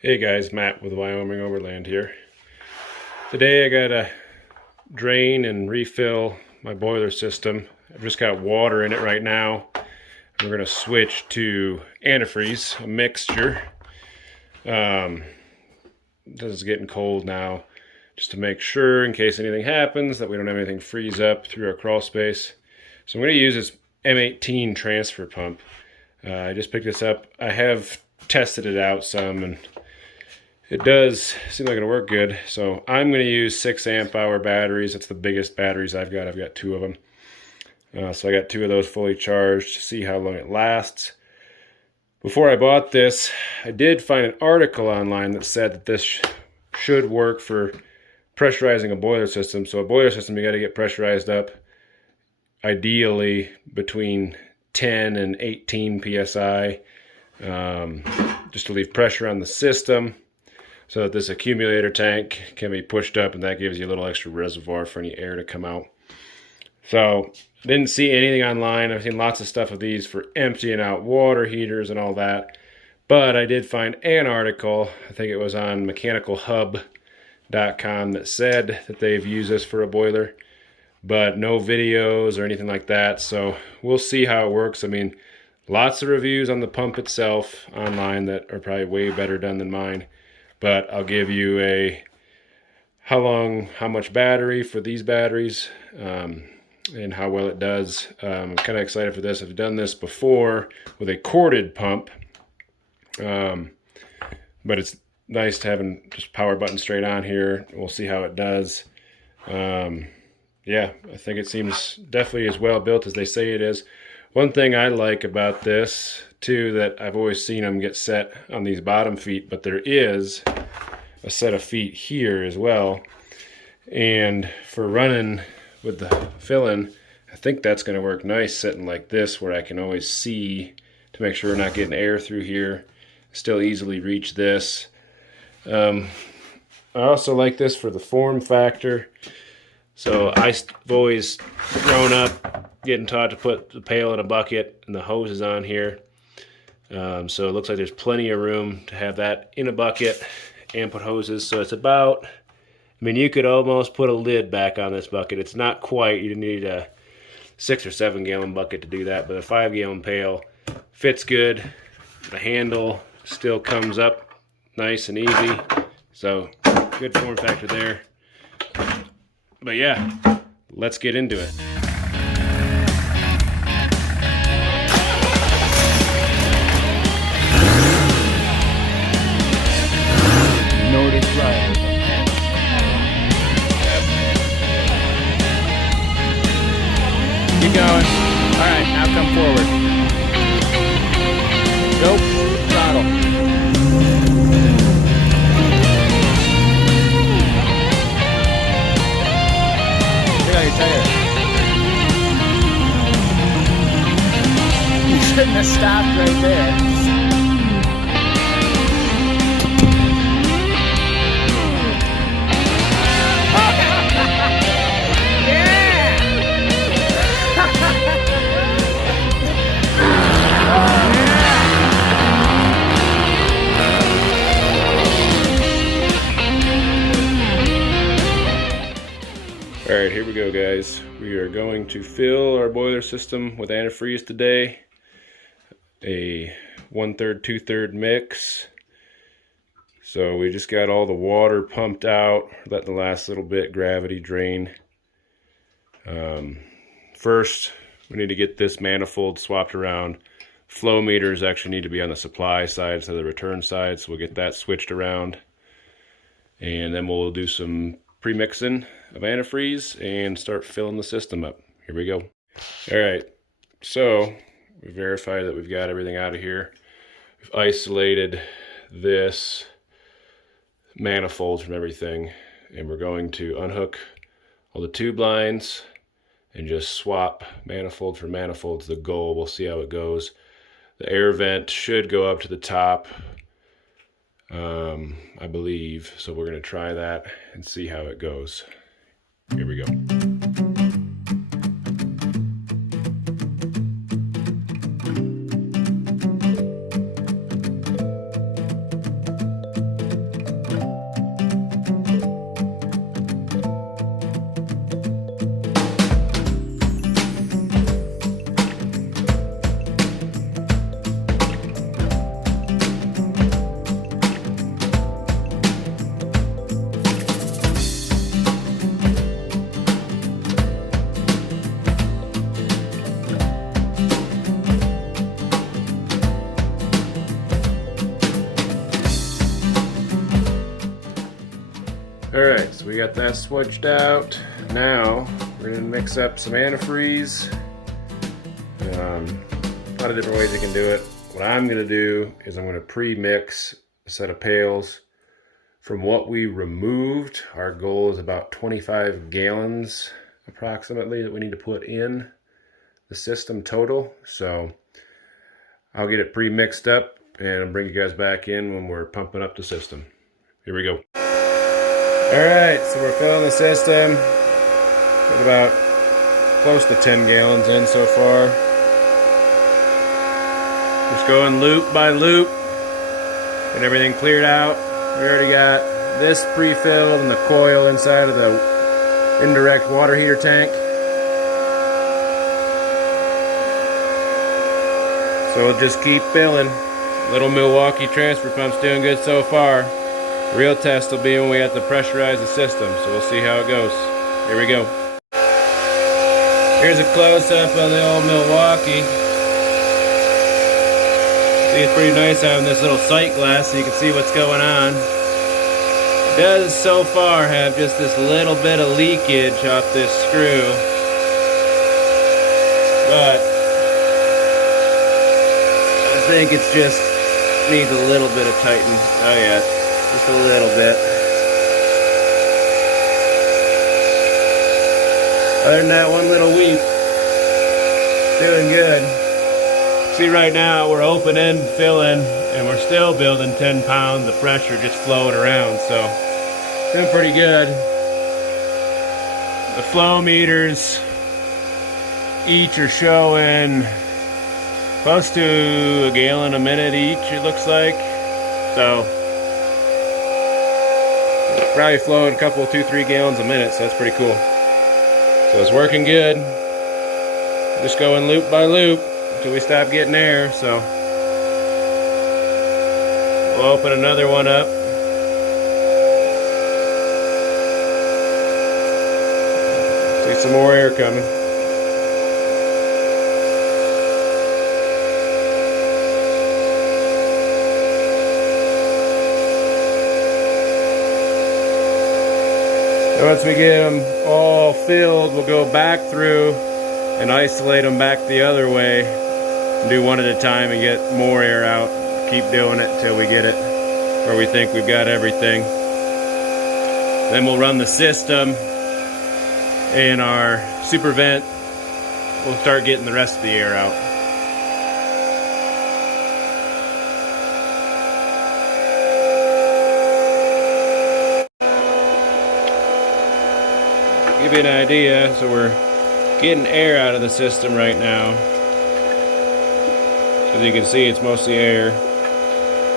Hey guys, Matt with Wyoming Overland here. Today I gotta drain and refill my boiler system. I've just got water in it right now. We're gonna switch to antifreeze, a mixture. This is getting cold now, just to make sure in case anything happens that we don't have anything freeze up through our crawl space. So I'm gonna use this M18 transfer pump. I just picked this up. I have tested it out some and it does seem like it'll work good. So I'm going to use 6 amp hour batteries. That's the biggest batteries I've got. I've got 2 of them. So I got 2 of those fully charged to see how long it lasts. Before I bought this, I did find an article online that said that this should work for pressurizing a boiler system. So a boiler system, you got to get pressurized up ideally between 10 and 18 psi, just to leave pressure on the system, so that this accumulator tank can be pushed up, and that gives you a little extra reservoir for any air to come out. So I didn't see anything online. I've seen lots of stuff of these for emptying out water heaters and all that, but I did find an article, I think it was on mechanicalhub.com, that said that they've used this for a boiler, but no videos or anything like that. So we'll see how it works. I mean, lots of reviews on the pump itself online that are probably way better done than mine. But I'll give you a how much battery for these batteries, and how well it does. I'm kind of excited for this. I've done this before with a corded pump, but it's nice to have just power button straight on here. We'll see how it does. Yeah, I think it seems definitely as well built as they say it is. One thing I like about this too, that I've always seen them get set on these bottom feet, but there is a set of feet here as well. And for running with the fill-in, I think that's going to work nice sitting like this, where I can always see to make sure we're not getting air through here. Still easily reach this. I also like this for the form factor. So I've always grown up getting taught to put the pail in a bucket and the hose is on here. So it looks like there's plenty of room to have that in a bucket and put hoses. So it's about, I mean, you could almost put a lid back on this bucket. It's not quite, you need a 6 or 7 gallon bucket to do that, but a 5 gallon pail fits good. The handle still comes up nice and easy. So good form factor there. But yeah, let's get into it. Keep going. All right, now come forward. Nope. Throttle. Look at your tire. You shouldn't have stopped right there. Alright, here we go guys. We are going to fill our boiler system with antifreeze today. A 1/3, 2/3 mix. So we just got all the water pumped out, let the last little bit gravity drain. First, we need to get this manifold swapped around. Flow meters actually need to be on the supply side instead of the return side, so we'll get that switched around. And then we'll do some pre-mixing of antifreeze and start filling the system up. Here we go. All right, so we verify that we've got everything out of here. We've isolated this manifold from everything, and we're going to unhook all the tube lines and just swap manifold for manifold to the goal. We'll see how it goes. The air vent should go up to the top, I believe, so we're going to try that and see how it goes. Here we go. Alright, so we got that switched out. Now we're going to mix up some antifreeze. A lot of different ways you can do it. What I'm going to do is I'm going to pre-mix a set of pails. From what we removed, our goal is about 25 gallons approximately that we need to put in the system total. So I'll get it pre-mixed up and I'll bring you guys back in when we're pumping up the system. Here we go. Alright, so we're filling the system with about close to 10 gallons in so far. Just going loop by loop, get everything cleared out. We already got this pre-filled and the coil inside of the indirect water heater tank. So we'll just keep filling. Little Milwaukee Transfer Pump's doing good so far. Real test will be when we have to pressurize the system, so we'll see how it goes. Here we go. Here's a close-up of the old Milwaukee. See, it's pretty nice having this little sight glass so you can see what's going on. It does so far have just this little bit of leakage off this screw, but I think it's just needs a little bit of tightening. Oh yeah, just a little bit. Other than that one little weep, doing good. See, right now we're open end filling and we're still building 10 pounds of pressure just flowing around, so doing pretty good. The flow meters each are showing close to a gallon a minute each, it looks like. So probably flowing a couple, 2-3 gallons a minute, so that's pretty cool. So it's working good. Just going loop by loop until we stop getting air. So we'll open another one up. See some more air coming. Once we get them all filled, we'll go back through and isolate them back the other way and do one at a time and get more air out. Keep doing it until we get it where we think we've got everything. Then we'll run the system in our super vent. We'll start getting the rest of the air out. Give you an idea, so we're getting air out of the system right now. As you can see, it's mostly air.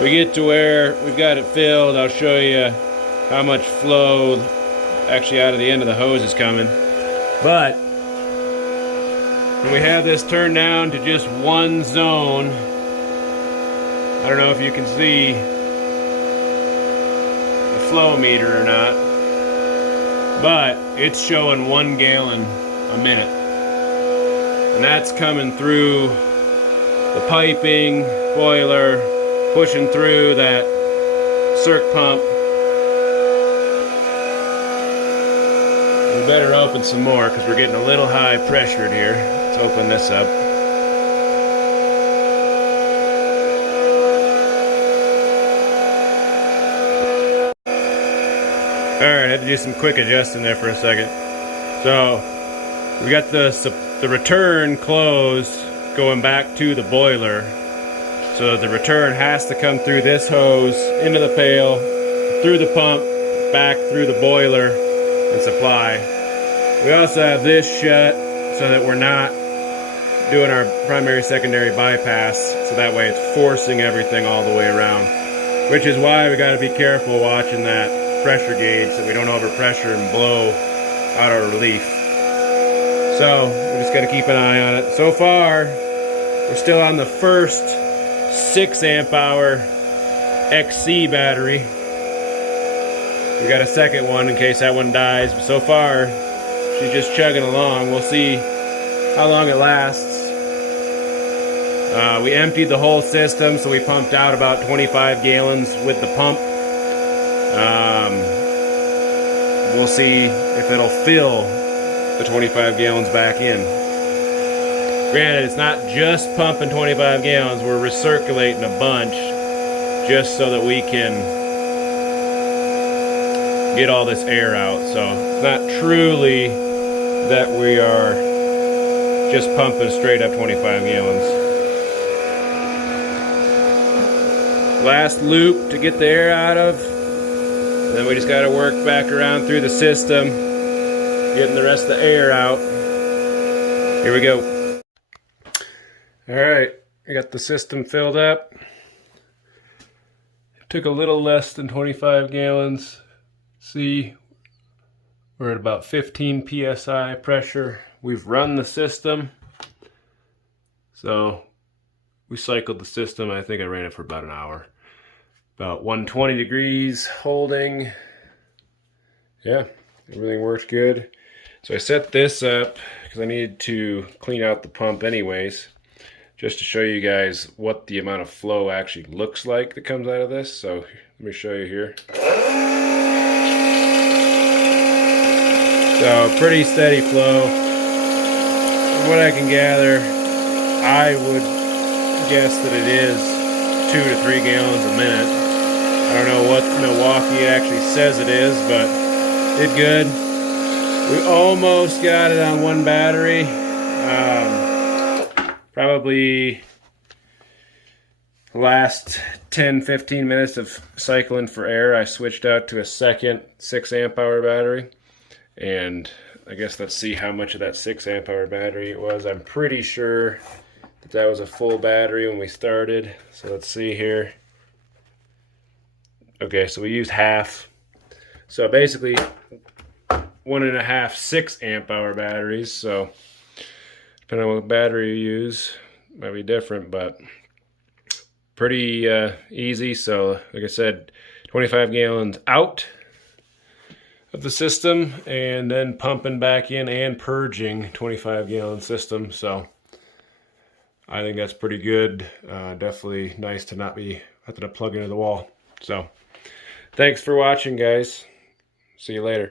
We get to where we've got it filled, I'll show you how much flow actually out of the end of the hose is coming. But when we have this turned down to just one zone, I don't know if you can see the flow meter or not, but it's showing 1 gallon a minute, and that's coming through the piping, boiler, pushing through that circ pump. We better open some more because we're getting a little high pressured here. Let's open this up. Alright, I had to do some quick adjusting there for a second. So, we got the return closed going back to the boiler. So the return has to come through this hose, into the pail, through the pump, back through the boiler, and supply. We also have this shut so that we're not doing our primary secondary bypass, so that way it's forcing everything all the way around. Which is why we gotta be careful watching that pressure gauge so we don't overpressure and blow out our relief. So we just got to keep an eye on it. So far we're still on the first 6 amp hour XC battery. We got a second one in case that one dies, but so far she's just chugging along. We'll see how long it lasts. We emptied the whole system, so we pumped out about 25 gallons with the pump. we'll see if it'll fill the 25 gallons back in. Granted, it's not just pumping 25 gallons, we're recirculating a bunch just so that we can get all this air out. So it's not truly that we are just pumping straight up 25 gallons. Last loop to get the air out of. Then we just got to work back around through the system, getting the rest of the air out. Here we go. All right, I got the system filled up. Took a little less than 25 gallons. See, we're at about 15 psi pressure. We've run the system. So we cycled the system. I think I ran it for about an hour. About 120 degrees holding. Yeah, everything worked good. So I set this up because I needed to clean out the pump anyways, just to show you guys what the amount of flow actually looks like that comes out of this. So let me show you here. So pretty steady flow. From what I can gather, I would guess that it is 2 to 3 gallons a minute. I don't know what Milwaukee actually says it is, but it good. We almost got it on one battery. Probably the last 10-15 minutes of cycling for air, I switched out to a second 6 amp hour battery. And I guess let's see how much of that 6 amp hour battery it was. I'm pretty sure that was a full battery when we started. So let's see here. Okay, so we used half. So basically 1.5 6 amp hour batteries. So depending on what battery you use, might be different, but pretty easy. So like I said, 25 gallons out of the system and then pumping back in and purging 25 gallon system. So I think that's pretty good. Definitely nice to not be having to plug into the wall. So thanks for watching, guys. See you later.